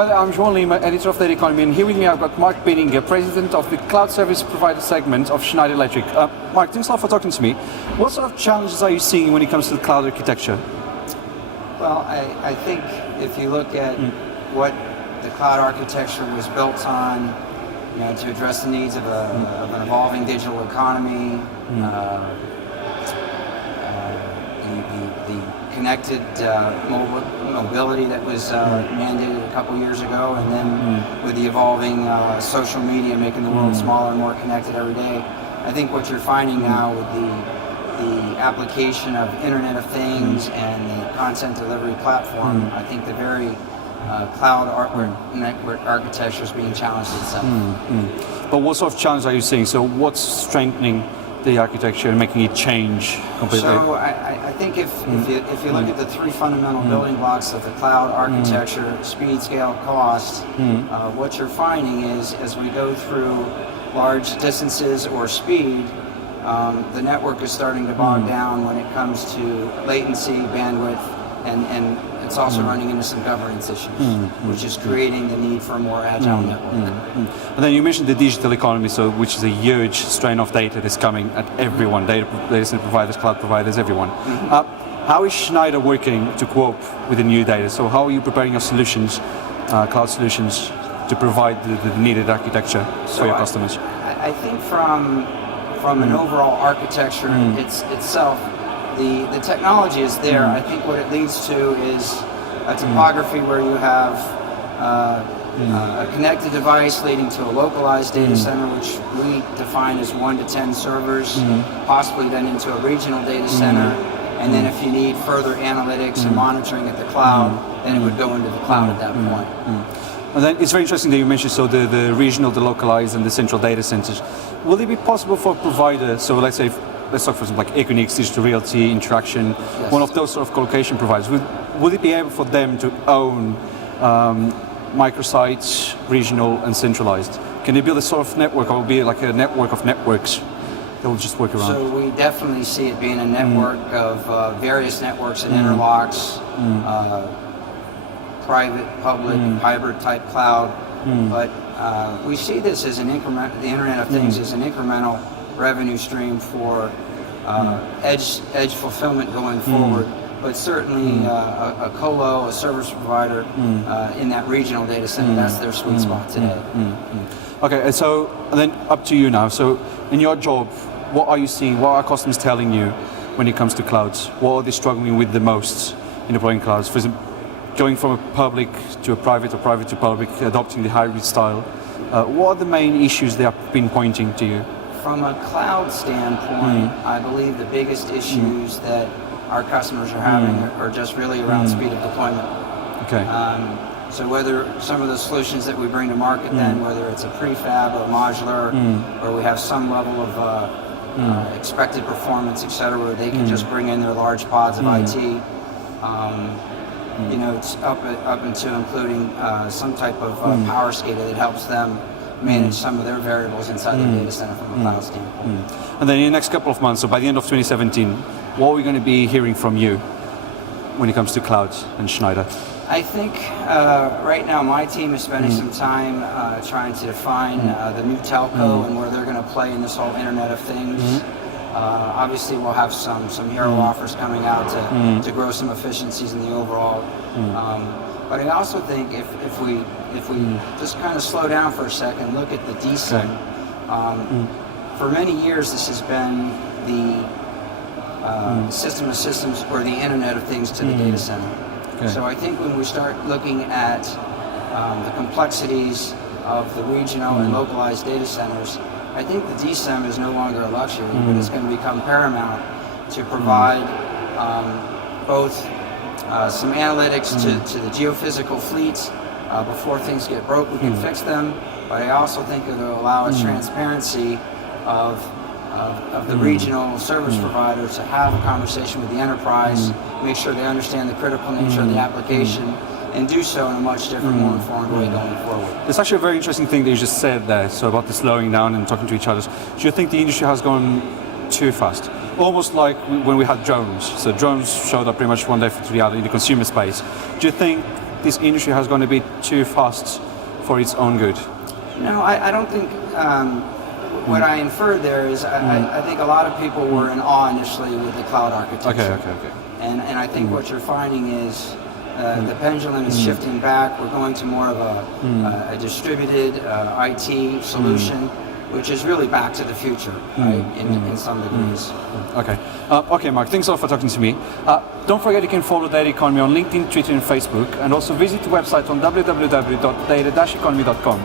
Hi there, I'm João Lima, editor of Data Economy, and here with me I've got Mark Bidinger, president of the cloud service provider segment of Schneider Electric. Mark, thanks a lot for talking to me. What sort of challenges are you seeing when it comes to the cloud architecture? Well, I think if you look at what the cloud architecture was built on, to address the needs of an evolving digital economy, the connected mobility that was mandated a couple years ago, and then with the evolving social media making the world smaller and more connected every day, I think what you're finding now with the application of Internet of Things and the content delivery platform, I think the very cloud network architecture is being challenged itself. But what sort of challenge are you seeing? So what's strengthening the architecture and making it change completely? So I think if you look at the three fundamental building blocks of the cloud architecture, speed, scale, cost, what you're finding is as we go through large distances or speed, the network is starting to bog down when it comes to latency, bandwidth, and it's also running into some governance issues, which is creating the need for a more agile network. And then you mentioned the digital economy, so which is a huge strain of data that's coming at everyone, data center providers, cloud providers, everyone. How is Schneider working to cope with the new data? So how are you preparing your solutions, cloud solutions, to provide the needed architecture for your customers? I think from an overall architecture itself, the technology is there. I think what it leads to is a topography where you have a connected device leading to a localized data center, which we define as 1 to 10 servers, possibly then into a regional data center, and then if you need further analytics and monitoring at the cloud, then it would go into the cloud at that point. And then it's very interesting that you mentioned the regional, the localized, and the central data centers. Will it be possible for a provider, so let's talk for example like Equinix, Digital Realty, Interaction, one of those sort of colocation providers, would it be able for them to own microsites, regional and centralized? Can they build a sort of network, or will it be like a network of networks that will just work around? So we definitely see it being a network of various networks and interlocks, private, public, hybrid type cloud, but we see this as an increment, the Internet of Things as an incremental revenue stream for edge fulfillment going forward, but certainly a colo, a service provider in that regional data center, that's their sweet spot today. Okay, and so then up to you now. So in your job, what are you seeing? What are customers telling you when it comes to clouds? What are they struggling with the most in deploying clouds? For example, going from a public to a private or private to public, adopting the hybrid style. What are the main issues they are pinpointing to you? From a cloud standpoint, I believe the biggest issues that our customers are having are just really around speed of deployment. Okay. So whether some of the solutions that we bring to market then, whether it's a prefab or modular, or we have some level of expected performance, et cetera, where they can just bring in their large pods of IT, it's up into including some type of power SCADA that helps them manage some of their variables inside the data center from a cloud standpoint. And then in the next couple of months, so by the end of 2017, what are we going to be hearing from you when it comes to clouds and Schneider? I think right now my team is spending some time trying to define the new telco and where they're going to play in this whole Internet of Things. Obviously, we'll have some hero offers coming out to grow some efficiencies in the overall. But I also think if we just kind of slow down for a second, look at the DSIM. For many years, this has been the system of systems, or the Internet of Things to the data center. Okay. So I think when we start looking at the complexities of the regional and localized data centers, I think the DSIM is no longer a luxury, but it's going to become paramount to provide both some analytics to the geophysical fleets. Before things get broke, we can fix them, but I also think it will allow a transparency of the regional service provider to have a conversation with the enterprise, make sure they understand the critical nature of the application, and do so in a much different, more informed way going forward. It's actually a very interesting thing that you just said there, so about the slowing down and talking to each other. Do you think the industry has gone too fast? Almost like when we had drones. So drones showed up pretty much one day to the other in the consumer space. Do you think this industry has gone a bit too fast for its own good? No, I don't think. What I inferred there is I think a lot of people were in awe initially with the cloud architecture. Okay. And I think what you're finding is the pendulum is shifting back. We're going to more of a distributed IT solution, which is really back to the future, right, in some degrees. Okay. Okay, Mark, thanks a lot for talking to me. Don't forget you can follow Data Economy on LinkedIn, Twitter and Facebook, and also visit the website on www.data-economy.com.